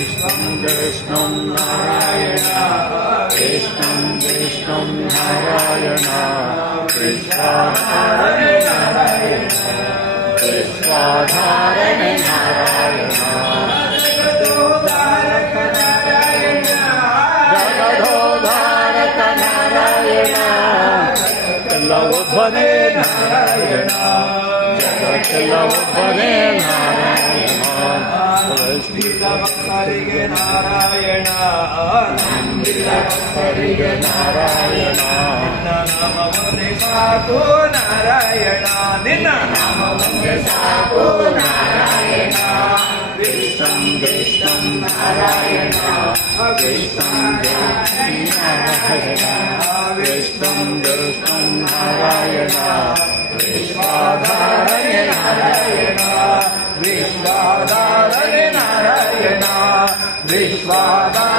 विष्णुं नारायण विष्णुं नारायण विश्वाधारणे नारायण विश्वाधारणे नारायण जगदोद्धारक नारायण जगदोद्धारक नारायण जगदोद्भवे नारायण जगदोद्भवे नारायण ಹರಿಗೆ ನಾರಾಯಣ ಹರಿಗೆ ನಾರಾಯಣ ನಿನ್ನ ನಾಮವನ್ನೇ ಸಾಕು ನಾರಾಯಣ ನಿನ್ನ ನಾಮವನ್ನೇ ಸಾಕು ನಾರಾಯಣ ವಿಷ್ಣುಂ ನಾರಾಯಣ ವಿಷ್ಣುಂ ನಾರಾಯಣ ವಿಷ್ಣುಂ ನಾರಾಯಣ ವಿಶ್ವಾಧಾರನೆ ನಾರಾಯಣ ವಿಶ್ವಾಧಾರನೆ ನಾರಾಯಣ ವಿಶ್ವಾಧಾರ